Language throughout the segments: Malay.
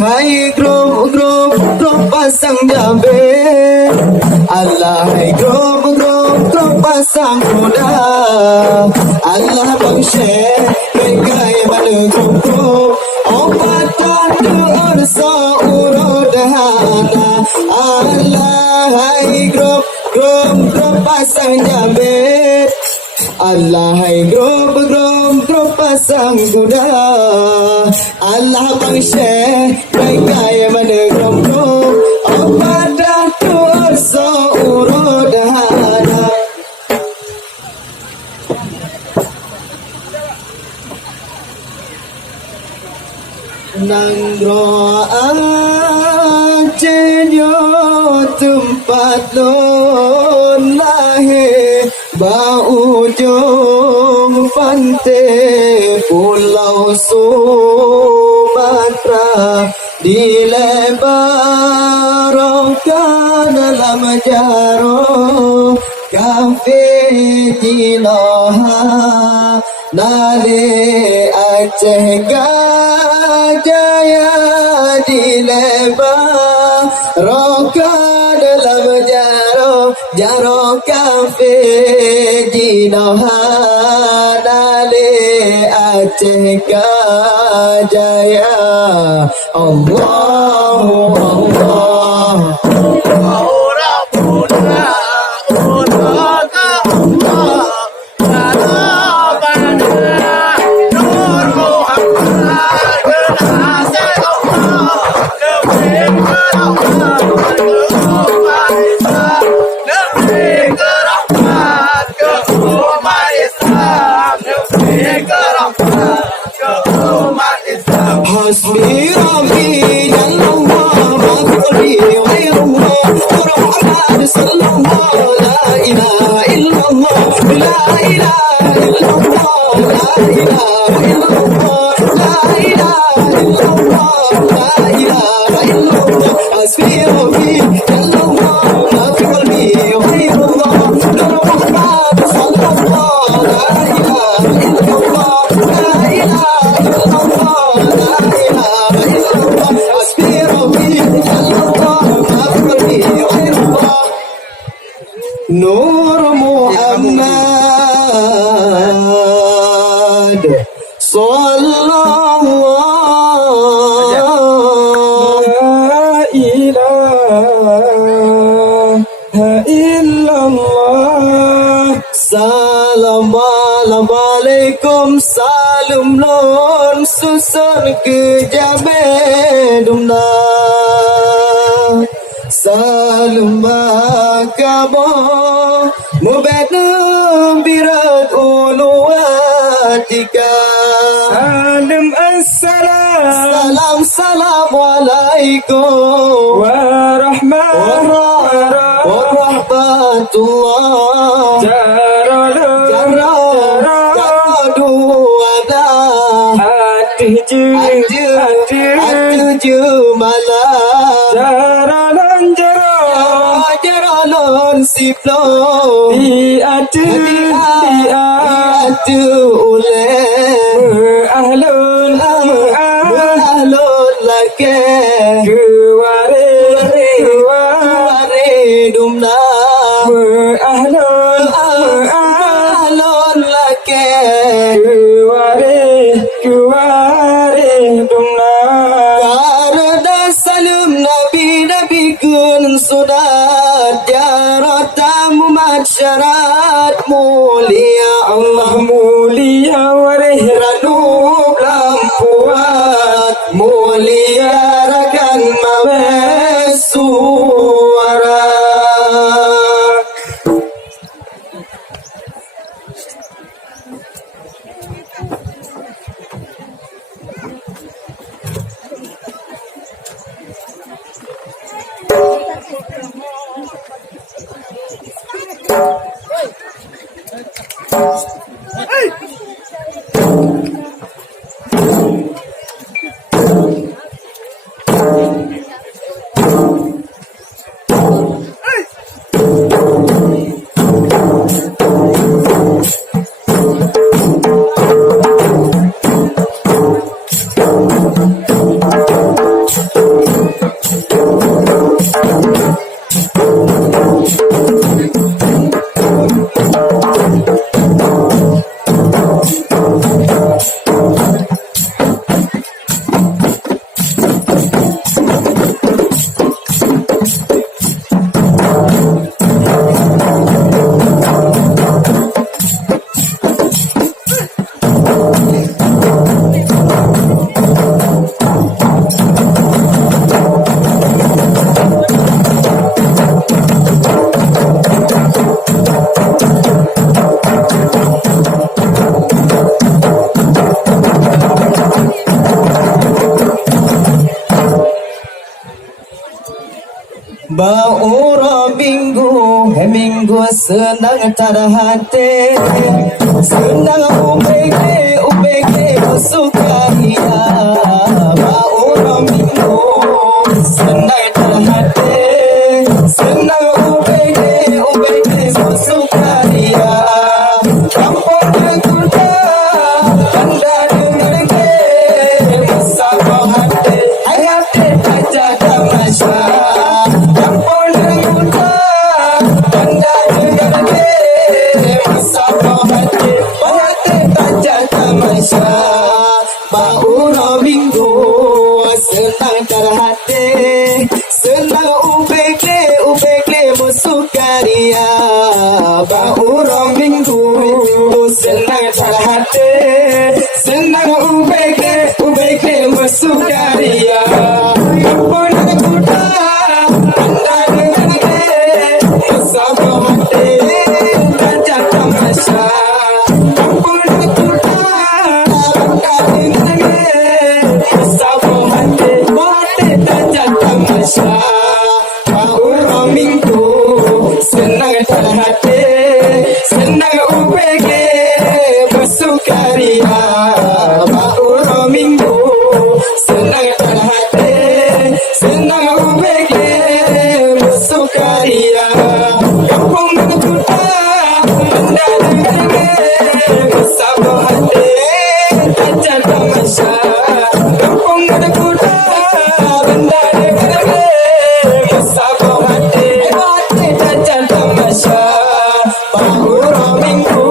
hai grup pasang jambe. Allah hai grup pasang kuda. Allah bang syekh begai mana grup obat tu ursa urodhana. Allah hai grup pasang jambe. Allah hai grup pasang kuda. Allah bang syekh begai mana grup obat tu ursa urodhana. Nangro Aceh yo tempat lon lahir Baujung pantai Pulau Sumatera dilebarkan dalam jaro kafe Dinoha Nale Aceh Gajaya dilebarkan dalam jaro kafe Dinoha Nale Aceh Gajaya. Allahu Allah. Hasbi Rabbi Jallallah ma fi ghayrullah Muhammad sallallahu la ilaha illallah la ilaha illallah la ilaha illallah la ilaha illallah la ilaha illallah. Hasbi Rabbi Jallallah ma fi ghayrullah Muhammad sallallahu la ilaha illallah la ilaha illallah. Nur Muhammad sallallahu la ilaha illallah. Salam alaikum salam lon susun ke jabe dumna. Salam makabo mubadum birat uluwatika. Salam assalam salam alaikum warahmatullah. Jaradu ada hati je malam. Jaralon siplo diatu oleh ahlun lake kuware dumna ahlun lake kuware dumna. Karena salam nabi kun sudah jaratamu masyarakat mulia Allah mulia wareh ranub lampuat mulia rakan mawes suara. Baura minggu senang tada hati, senang UBG sukaria. Baura minggu senang tada hati, senang UBG sukaria. Kampung berkuda, anda dengar ke, musabah hati, hati aja tamasya. Baura minggu senang terhati, senang UBG musukaria. Baura minggu senang terhati, senang UBG musukaria. Kampung kuda, anda dengar musabah hati, raja tamasya. Baura minggu senang terhati, senang UBG bersukaria. Baura minggu senang terhati, senang UBG bersukaria. Kampung berkuda, anda dengar musabah hati, raja tamasya. Kampung berkuda, anda dengar musabah hati, raja tamasya. Baura minggu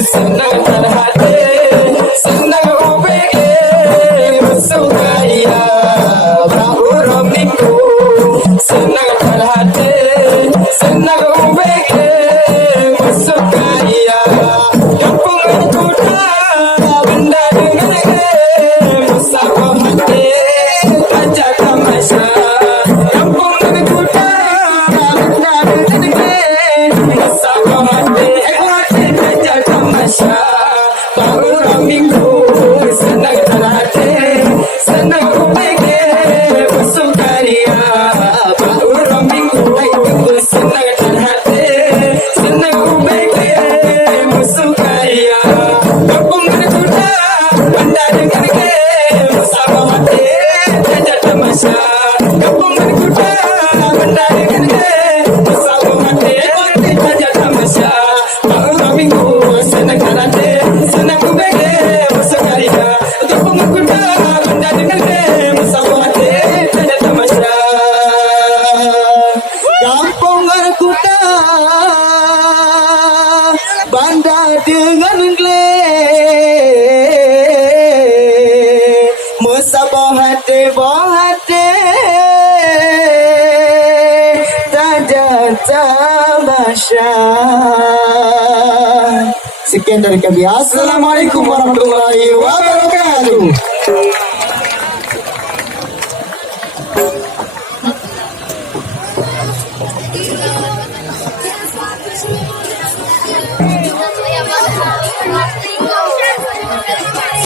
senang terhati, senang UBG bersukaria. Baura minggu senang terhati, senang UBG bersukaria. Kampung berkuda, anda dengar musabah hati, raja tamasya. Kampung berkuda, anda dengar musabah hati, raja tamasya. Baura minggu senang terhati, senang UBG bersukaria. Baura minggu senang terhati, senang UBG bersukaria. Kampung berkuda, anda dengar musabah hati, raja tamasya. Kampung berkuda, anda dengar musabah hati, raja tamasya. Baura minggu senang terhati, senang UBG bersukaria. Kampung berkuda, anda dengar musabah hati, raja tamasya. Kampung berkuda, banda dengan musabah hati, raja tamasya. Sekian dari kami. Assalamualaikum warahmatullahi wabarakatuh.